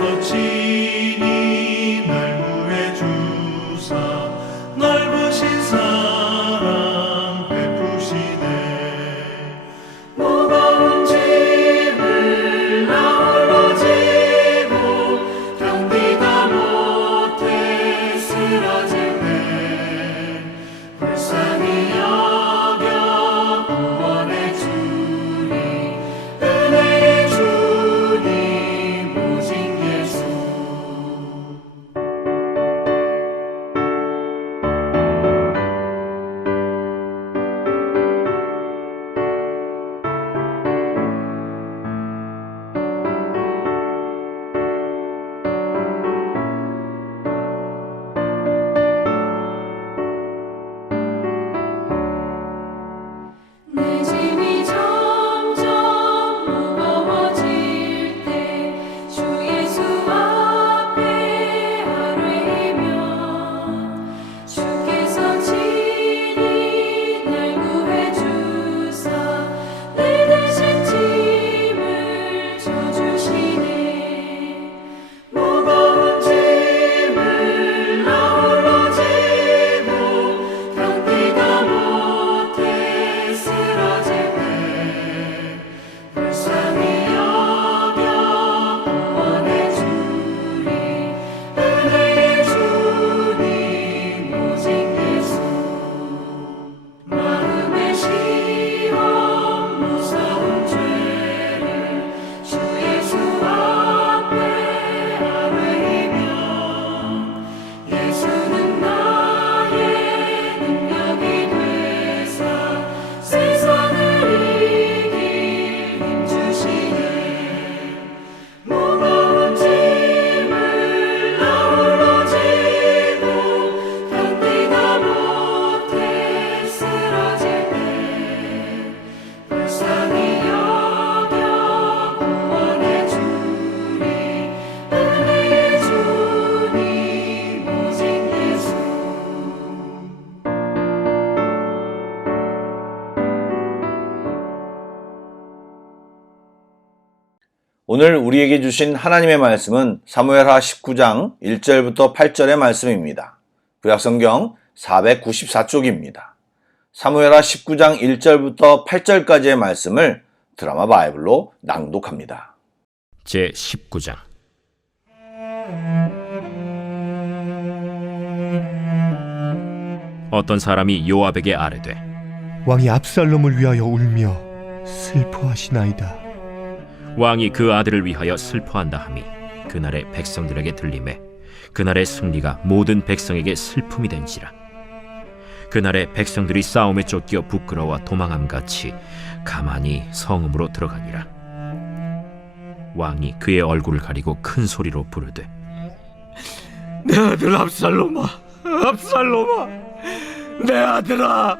주께서 친히 날 구해 주사 넓으신 사랑 베푸시네. 무거운 짐을 나 홀로 지고 견디다 못해 쓰러질 때 불쌍히 여겨 구원해 주니 은혜의 주님 오직 예수. 내 짐이 점점 무거워질 때 주 예수 앞에 아뢰면 주께서 친히 날 구해 주사 내 대신 짐을 져주시네. 무거운 짐을 나 홀로 지고 견디다 못해 쓰러질 때 불쌍히 여겨 구원해 주니 은혜의 주님 오직 예수. 마음의 시험 무서운 죄를 주 예수 앞에 아뢰면 예수는 나의 능력이 되사 세상을 이길 힘 주시네. 무거운 짐을 나 홀로 지고 견디다 못해 쓰러질 때 불쌍히 여겨 구원해 주니 은혜의 주님 오직 예수. 오늘 우리에게 주신 하나님의 말씀은 사무엘하 19장 1절부터 8절의 말씀입니다. 구약성경 494쪽입니다. 사무엘하 19장 1절부터 8절까지의 말씀을 드라마 바이블로 낭독합니다. 제 19장. 어떤 사람이 요압에게 아뢰되 왕이 압살롬을 위하여 울며 슬퍼하시나이다. 왕이 그 아들을 위하여 슬퍼한다 함이 그날의 백성들에게 들리매 그날의 승리가 모든 백성에게 슬픔이 된지라. 그날의 백성들이 싸움에 쫓겨 부끄러워 도망함같이 가만히 성읍으로 들어가니라. 왕이 그의 얼굴을 가리고 큰 소리로 부르되 내 아들 압살롬아, 압살롬아, 내 아들아,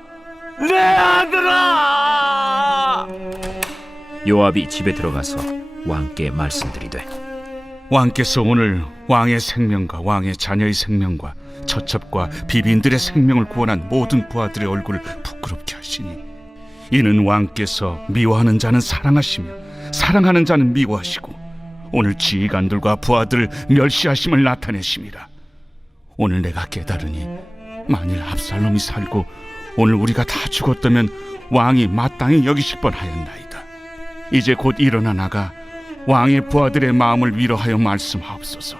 내 아들아! 요압이 집에 들어가서 왕께 말씀드리되 왕께서 오늘 왕의 생명과 왕의 자녀의 생명과 처첩과 비빈들의 생명을 구원한 모든 부하들의 얼굴을 부끄럽게 하시니 이는 왕께서 미워하는 자는 사랑하시며 사랑하는 자는 미워하시고 오늘 지휘관들과 부하들을 멸시하심을 나타내심이라. 오늘 내가 깨달으니 만일 압살롬이 살고 오늘 우리가 다 죽었다면 왕이 마땅히 여기실 뻔하였나이다. 이제 곧 일어나 나가 왕의 부하들의 마음을 위로하여 말씀하옵소서.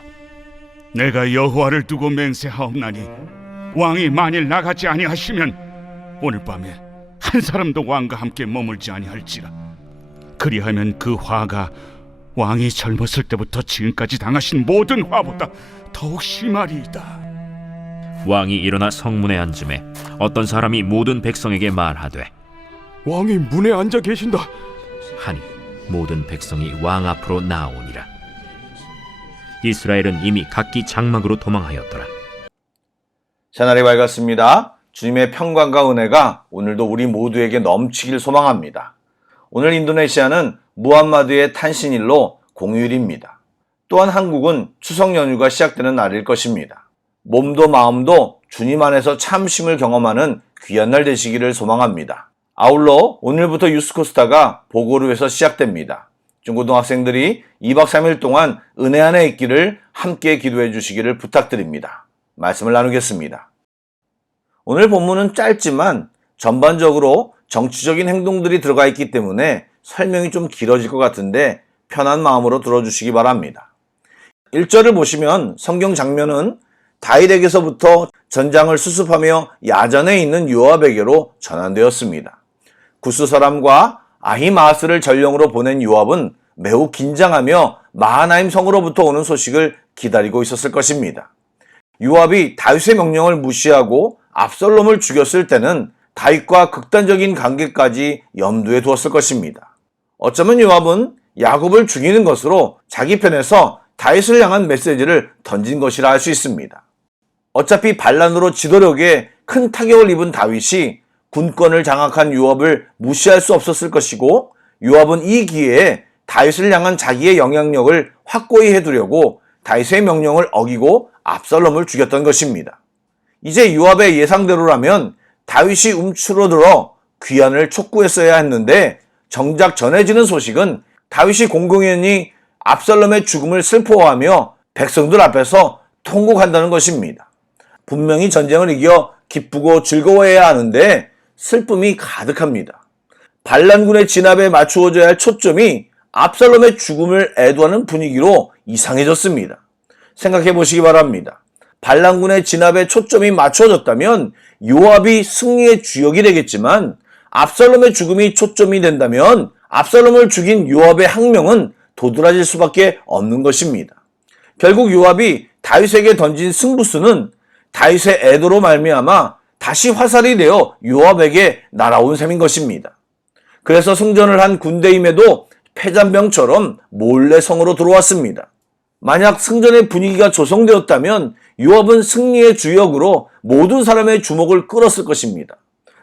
내가 여호와를 두고 맹세하옵나니 왕이 만일 나가지 아니하시면 오늘 밤에 한 사람도 왕과 함께 머물지 아니할지라. 그리하면 그 화가 왕이 젊었을 때부터 지금까지 당하신 모든 화보다 더욱 심하리이다. 왕이 일어나 성문에 앉음에 어떤 사람이 모든 백성에게 말하되 왕이 문에 앉아 계신다. 하니 모든 백성이 왕 앞으로 나아오니라. 이스라엘은 이미 각기 장막으로 도망하였더라. 새날이 밝았습니다. 주님의 평강과 은혜가 오늘도 우리 모두에게 넘치길 소망합니다. 오늘 인도네시아는 무함마드의 탄신일로 공휴일입니다. 또한 한국은 추석 연휴가 시작되는 날일 것입니다. 몸도 마음도 주님 안에서 참 쉼을 경험하는 귀한 날 되시기를 소망합니다. 아울러 오늘부터 유스코스타가 보고르에서 시작됩니다. 중고등학생들이 2박 3일 동안 은혜 안에 있기를 함께 기도해 주시기를 부탁드립니다. 말씀을 나누겠습니다. 오늘 본문은 짧지만 전반적으로 정치적인 행동들이 들어가 있기 때문에 설명이 좀 길어질 것 같은데 편한 마음으로 들어주시기 바랍니다. 1절을 보시면 성경 장면은 다윗에게서부터 전장을 수습하며 야전에 있는 요압에게로 전환되었습니다. 구스 사람과 아히마아스를 전령으로 보낸 요압은 매우 긴장하며 마하나임 성으로부터 오는 소식을 기다리고 있었을 것입니다. 요압이 다윗의 명령을 무시하고 압살롬을 죽였을 때는 다윗과 극단적인 관계까지 염두에 두었을 것입니다. 어쩌면 요압은 야곱을 죽이는 것으로 자기 편에서 다윗을 향한 메시지를 던진 것이라 할 수 있습니다. 어차피 반란으로 지도력에 큰 타격을 입은 다윗이 군권을 장악한 요압을 무시할 수 없었을 것이고, 요압은 이 기회에 다윗을 향한 자기의 영향력을 확고히 해두려고 다윗의 명령을 어기고 압살롬을 죽였던 것입니다. 이제 요압의 예상대로라면 다윗이 움츠러들어 귀환을 촉구했어야 했는데, 정작 전해지는 소식은 다윗이 공공연히 압살롬의 죽음을 슬퍼하며 백성들 앞에서 통곡한다는 것입니다. 분명히 전쟁을 이겨 기쁘고 즐거워해야 하는데 슬픔이 가득합니다. 반란군의 진압에 맞추어져야 할 초점이 압살롬의 죽음을 애도하는 분위기로 이상해졌습니다. 생각해 보시기 바랍니다. 반란군의 진압에 초점이 맞춰졌다면 요압이 승리의 주역이 되겠지만, 압살롬의 죽음이 초점이 된다면 압살롬을 죽인 요압의 항명은 도드라질 수밖에 없는 것입니다. 결국 요압이 다윗에게 던진 승부수는 다윗의 애도로 말미암아 다시 화살이 되어 요압에게 날아온 셈인 것입니다. 그래서 승전을 한 군대임에도 패잔병처럼 몰래 성으로 들어왔습니다. 만약 승전의 분위기가 조성되었다면 요압은 승리의 주역으로 모든 사람의 주목을 끌었을 것입니다.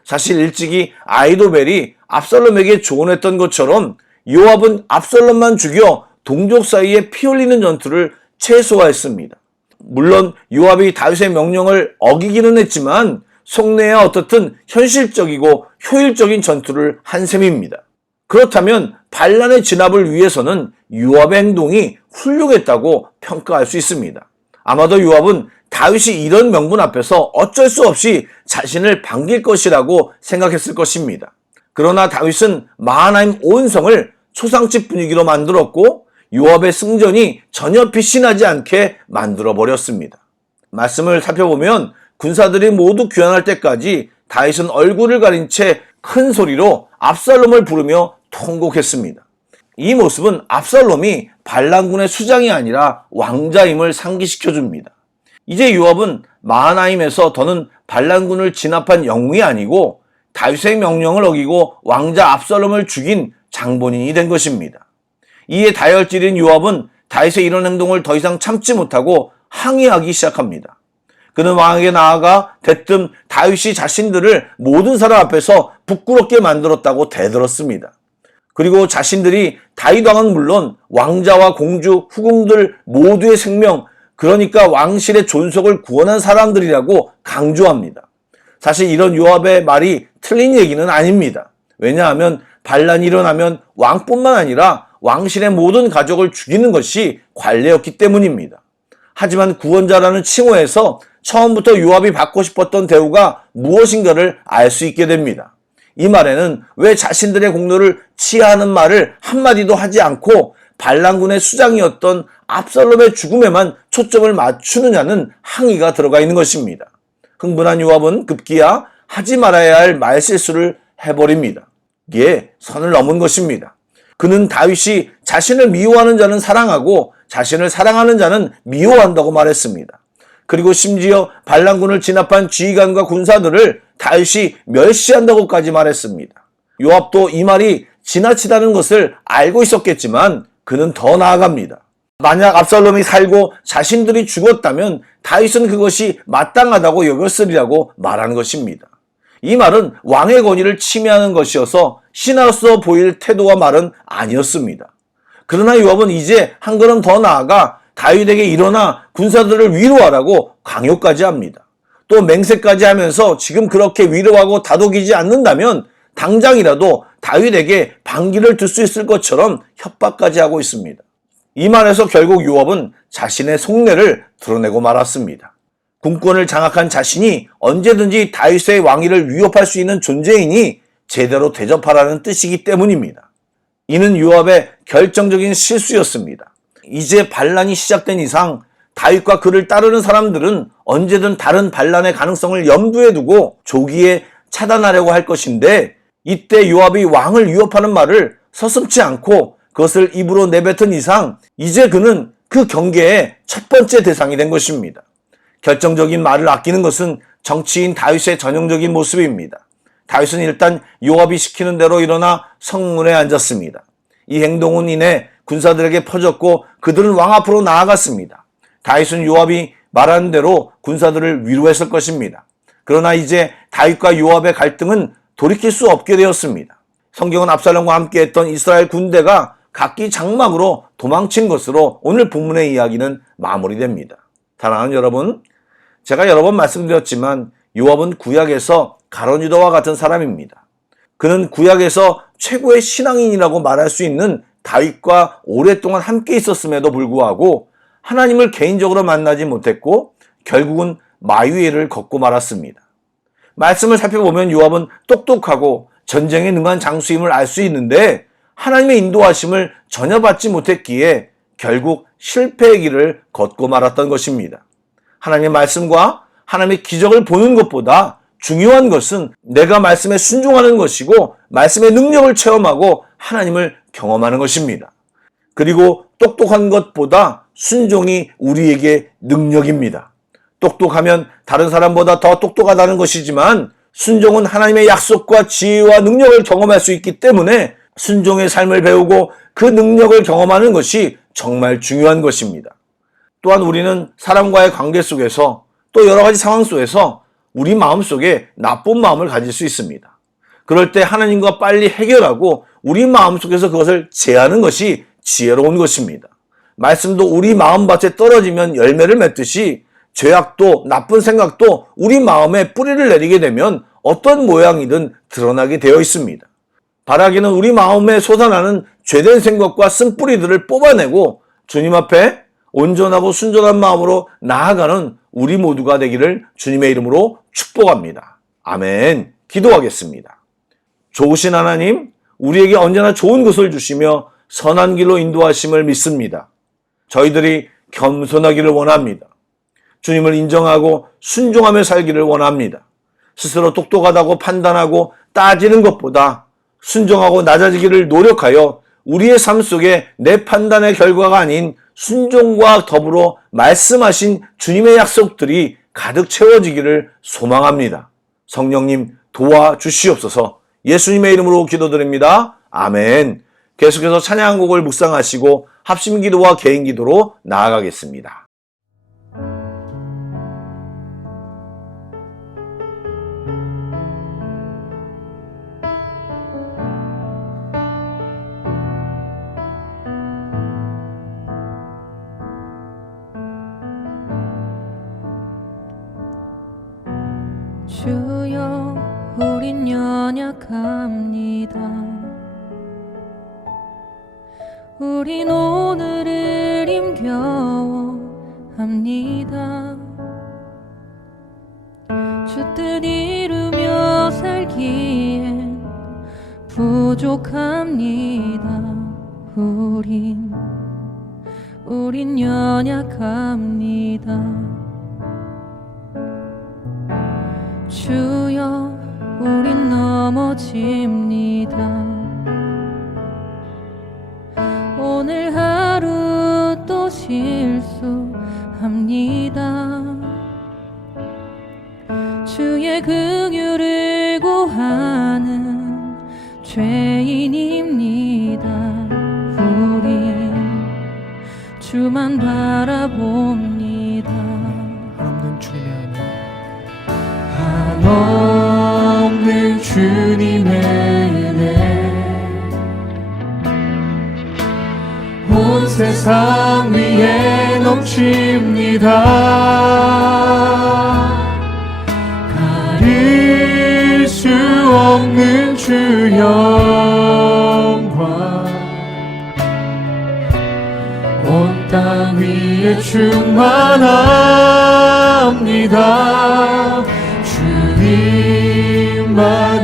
사실 일찍이 아히도벨이 압살롬에게 조언했던 것처럼 요압은 압살롬만 죽여 동족 사이에 피 흘리는 전투를 최소화했습니다. 물론 요압이 다윗의 명령을 어기기는 했지만 속내야 어떻든 현실적이고 효율적인 전투를 한 셈입니다. 그렇다면 반란의 진압을 위해서는 요압의 행동이 훌륭했다고 평가할 수 있습니다. 아마도 요압은 다윗이 이런 명분 앞에서 어쩔 수 없이 자신을 반길 것이라고 생각했을 것입니다. 그러나 다윗은 마하나임 온 성을 초상집 분위기로 만들었고 요압의 승전이 전혀 빛이 나지 않게 만들어 버렸습니다. 말씀을 살펴보면 군사들이 모두 귀환할 때까지 다윗은 얼굴을 가린 채 큰 소리로 압살롬을 부르며 통곡했습니다. 이 모습은 압살롬이 반란군의 수장이 아니라 왕자임을 상기시켜 줍니다. 이제 요압은 마하나임에서 더는 반란군을 진압한 영웅이 아니고 다윗의 명령을 어기고 왕자 압살롬을 죽인 장본인이 된 것입니다. 이에 다혈질인 요압은 다윗의 이런 행동을 더 이상 참지 못하고 항의하기 시작합니다. 그는 왕에게 나아가 대뜸 다윗이 자신들을 모든 사람 앞에서 부끄럽게 만들었다고 대들었습니다. 그리고 자신들이 다윗 왕은 물론 왕자와 공주, 후궁들 모두의 생명, 그러니까 왕실의 존속을 구원한 사람들이라고 강조합니다. 사실 이런 요압의 말이 틀린 얘기는 아닙니다. 왜냐하면 반란이 일어나면 왕뿐만 아니라 왕실의 모든 가족을 죽이는 것이 관례였기 때문입니다. 하지만 구원자라는 칭호에서 처음부터 요압이 받고 싶었던 대우가 무엇인가를 알 수 있게 됩니다. 이 말에는 왜 자신들의 공로를 치하하는 말을 한마디도 하지 않고 반란군의 수장이었던 압살롬의 죽음에만 초점을 맞추느냐는 항의가 들어가 있는 것입니다. 흥분한 요압은 급기야 하지 말아야 할 말실수를 해버립니다. 이게 선을 넘은 것입니다. 그는 다윗이 자신을 미워하는 자는 사랑하고 자신을 사랑하는 자는 미워한다고 말했습니다. 그리고 심지어 반란군을 진압한 지휘관과 군사들을 다윗이 멸시한다고까지 말했습니다. 요압도 이 말이 지나치다는 것을 알고 있었겠지만 그는 더 나아갑니다. 만약 압살롬이 살고 자신들이 죽었다면 다윗은 그것이 마땅하다고 여겼으리라고 말한 것입니다. 이 말은 왕의 권위를 침해하는 것이어서 신하로서 보일 태도와 말은 아니었습니다. 그러나 요압은 이제 한 걸음 더 나아가 다윗에게 일어나 군사들을 위로하라고 강요까지 합니다. 또 맹세까지 하면서 지금 그렇게 위로하고 다독이지 않는다면 당장이라도 다윗에게 반기를 들 수 있을 것처럼 협박까지 하고 있습니다. 이 말에서 결국 요압은 자신의 속내를 드러내고 말았습니다. 군권을 장악한 자신이 언제든지 다윗의 왕위를 위협할 수 있는 존재이니 제대로 대접하라는 뜻이기 때문입니다. 이는 요압의 결정적인 실수였습니다. 이제 반란이 시작된 이상 다윗과 그를 따르는 사람들은 언제든 다른 반란의 가능성을 염두에 두고 조기에 차단하려고 할 것인데, 이때 요압이 왕을 위협하는 말을 서슴지 않고 그것을 입으로 내뱉은 이상 이제 그는 그 경계의 첫 번째 대상이 된 것입니다. 결정적인 말을 아끼는 것은 정치인 다윗의 전형적인 모습입니다. 다윗은 일단 요압이 시키는 대로 일어나 성문에 앉았습니다. 이 행동은 인해 군사들에게 퍼졌고 그들은 왕 앞으로 나아갔습니다. 다윗은 요압이 말한 대로 군사들을 위로했을 것입니다. 그러나 이제 다윗과 요압의 갈등은 돌이킬 수 없게 되었습니다. 성경은 압살롬과 함께했던 이스라엘 군대가 각기 장막으로 도망친 것으로 오늘 본문의 이야기는 마무리됩니다. 사랑하는 여러분, 제가 여러 번 말씀드렸지만 요압은 구약에서 가룟 유다와 같은 사람입니다. 그는 구약에서 최고의 신앙인이라고 말할 수 있는 다윗과 오랫동안 함께 있었음에도 불구하고 하나님을 개인적으로 만나지 못했고 결국은 마위를 걷고 말았습니다. 말씀을 살펴보면 요압은 똑똑하고 전쟁에 능한 장수임을 알 수 있는데 하나님의 인도하심을 전혀 받지 못했기에 결국 실패의 길을 걷고 말았던 것입니다. 하나님의 말씀과 하나님의 기적을 보는 것보다 중요한 것은 내가 말씀에 순종하는 것이고 말씀의 능력을 체험하고 하나님을 경험하는 것입니다. 그리고 똑똑한 것보다 순종이 우리에게 능력입니다. 똑똑하면 다른 사람보다 더 똑똑하다는 것이지만 순종은 하나님의 약속과 지혜와 능력을 경험할 수 있기 때문에 순종의 삶을 배우고 그 능력을 경험하는 것이 정말 중요한 것입니다. 또한 우리는 사람과의 관계 속에서 또 여러 가지 상황 속에서 우리 마음속에 나쁜 마음을 가질 수 있습니다. 그럴 때 하나님과 빨리 해결하고 우리 마음속에서 그것을 제하는 것이 지혜로운 것입니다. 말씀도 우리 마음밭에 떨어지면 열매를 맺듯이 죄악도 나쁜 생각도 우리 마음에 뿌리를 내리게 되면 어떤 모양이든 드러나게 되어 있습니다. 바라기는 우리 마음에 솟아나는 죄된 생각과 쓴뿌리들을 뽑아내고 주님 앞에 온전하고 순전한 마음으로 나아가는 우리 모두가 되기를 주님의 이름으로 축복합니다. 아멘. 기도하겠습니다. 좋으신 하나님, 우리에게 언제나 좋은 것을 주시며 선한 길로 인도하심을 믿습니다. 저희들이 겸손하기를 원합니다. 주님을 인정하고 순종하며 살기를 원합니다. 스스로 똑똑하다고 판단하고 따지는 것보다 순종하고 낮아지기를 노력하여 우리의 삶 속에 내 판단의 결과가 아닌 순종과 더불어 말씀하신 주님의 약속들이 가득 채워지기를 소망합니다. 성령님 도와주시옵소서. 예수님의 이름으로 기도드립니다. 아멘. 계속해서 찬양곡을 묵상하시고 합심기도와 개인기도로 나아가겠습니다. 주여 우린 연약합니다. 우린 오늘을 힘겨워합니다. 주 뜻 이루며 살기엔 부족합니다. 우린 연약합니다. 주여 우린 넘어집니다. 오늘 하루 또 실수합니다. 주의 긍휼을 구하는 죄인입니다. 우린 주만 바라봅니다. 한없는 주님의 한없는 주님의 은혜 온 세상 위에 넘칩니다. 가릴 수 없는 주 영광 온 땅 위에 충만합니다. 주님만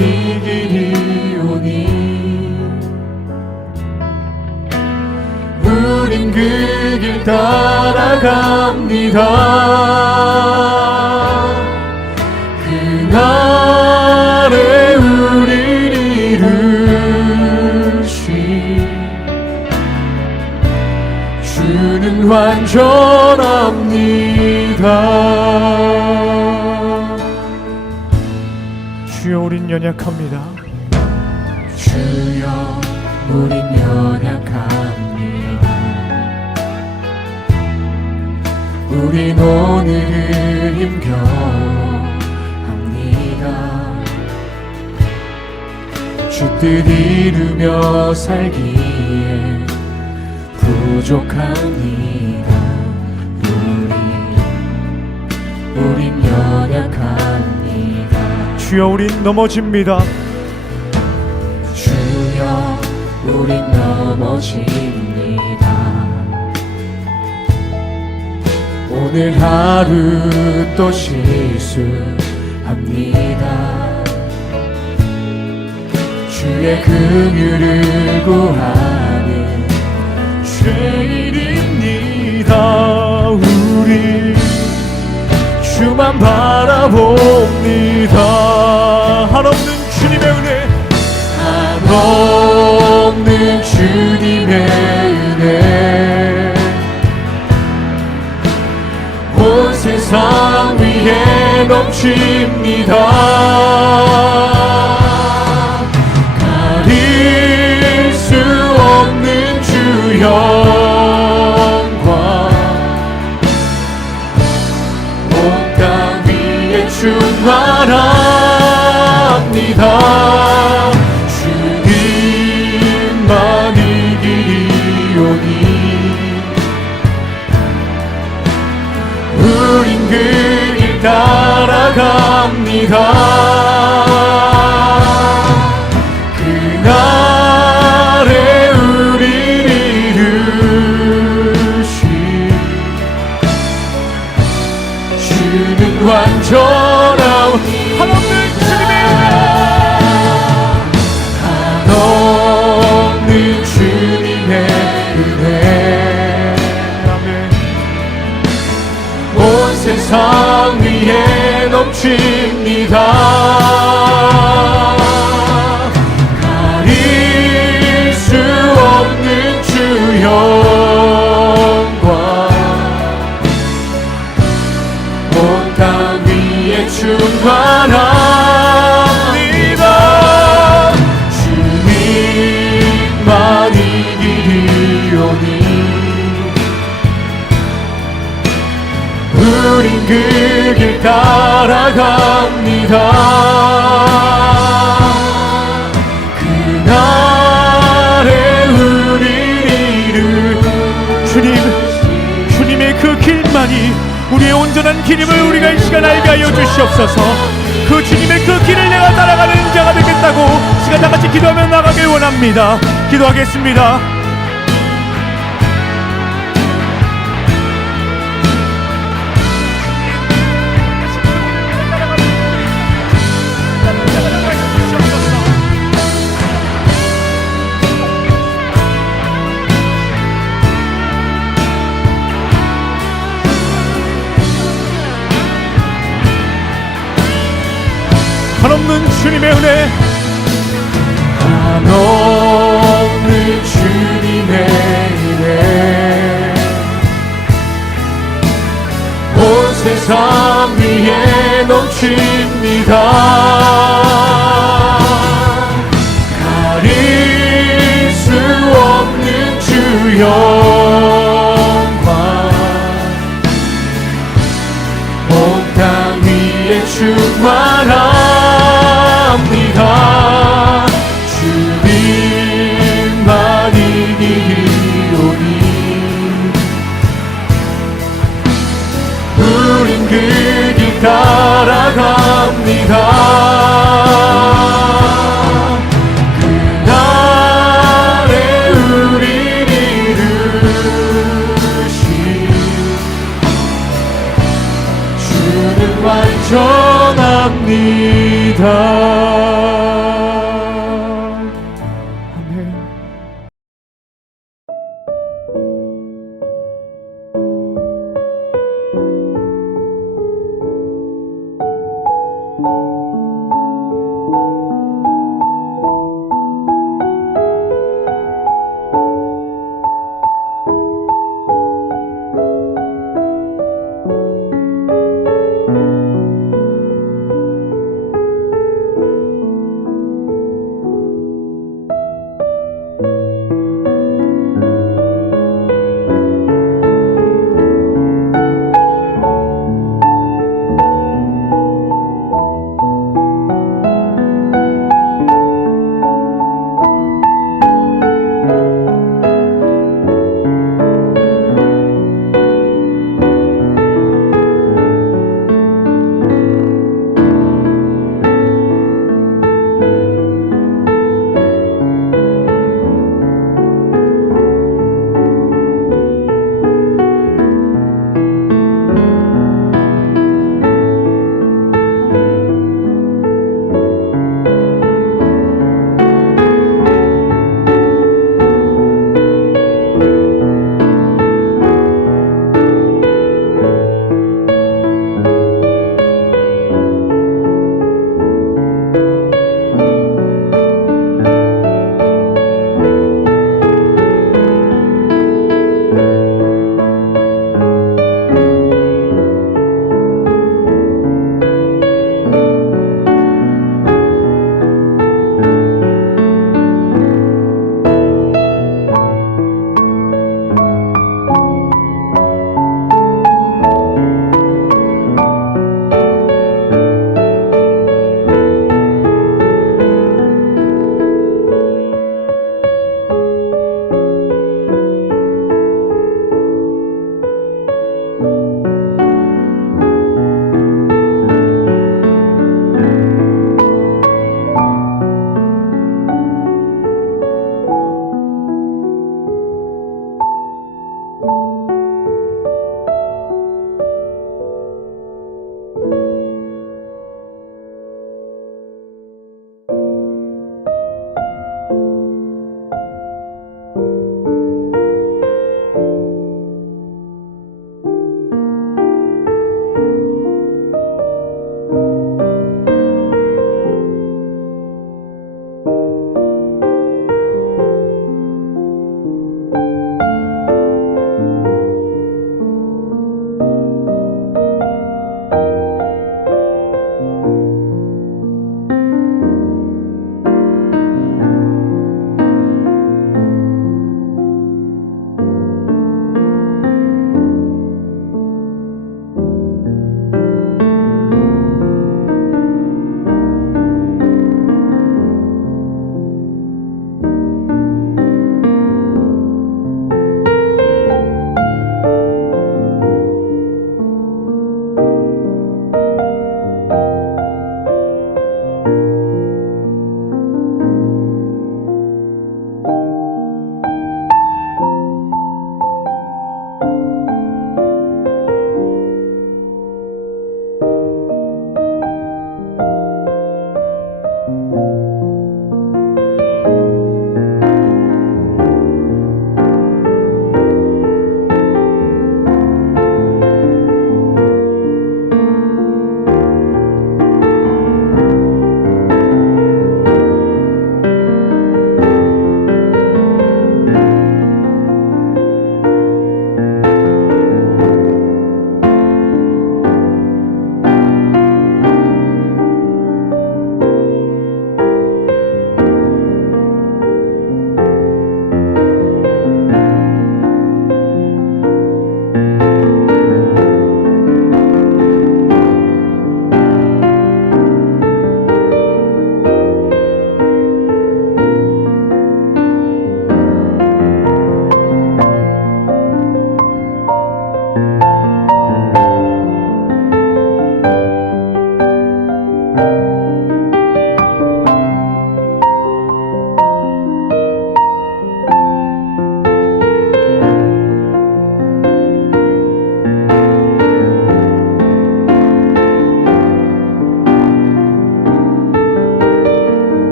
이 길이 오니 우린 그 길 따라갑니다. 그날에 우릴 이루신 주는 완전합니다. 주여 우린 연약합니다. 주여 우린 연약합니다. 우린 오늘을 힘겨합니다. 주 뜻 이루며 살기에 부족합니다. 우린 연약합니다. 주여 우린 넘어집니다. 주여 우린 넘어집니다. 오늘 하루 또 실수합니다. 주의 긍휼을 구하는 죄인입니다. 우리 주만 바라봅니다. 한없는 주님의 은혜, 한없는 주님의 은혜 온 세상 위에 넘칩니다. 가릴 수 없는 주 영광 온 땅 위에 충만합니다. 주님만 이 길이 오니 우린 그 길 따라갑니다. 그날에 우릴 이루신 주는 완전함 한없는 주님의 한없는 주님의 은혜 온 세상 위에 넘칩니다. 가릴 수 없는 주 영광 온 땅 위에 충만합니다. 주님만 이 길이 오니 우린 그 길 따라갑니다. 그날에 우릴 주님의 그 길만이 우리의 온전한 길임을 우리가 이 시간 알게 하여 주시옵소서. 그 주님의 그 길을 내가 따라가는 자가 되겠다고 시간 다 같이 기도하며 나가길 원합니다. 기도하겠습니다. 한없는 주님의 은혜, 한없는 주님의 은혜 온 세상 위에 넘칩니다. 가릴 수 없는 주 영광 온 땅 위에 충만합니다. 주님만 이 길이 오니 우린 그 길 따라갑니다. 전합니다.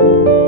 아멘.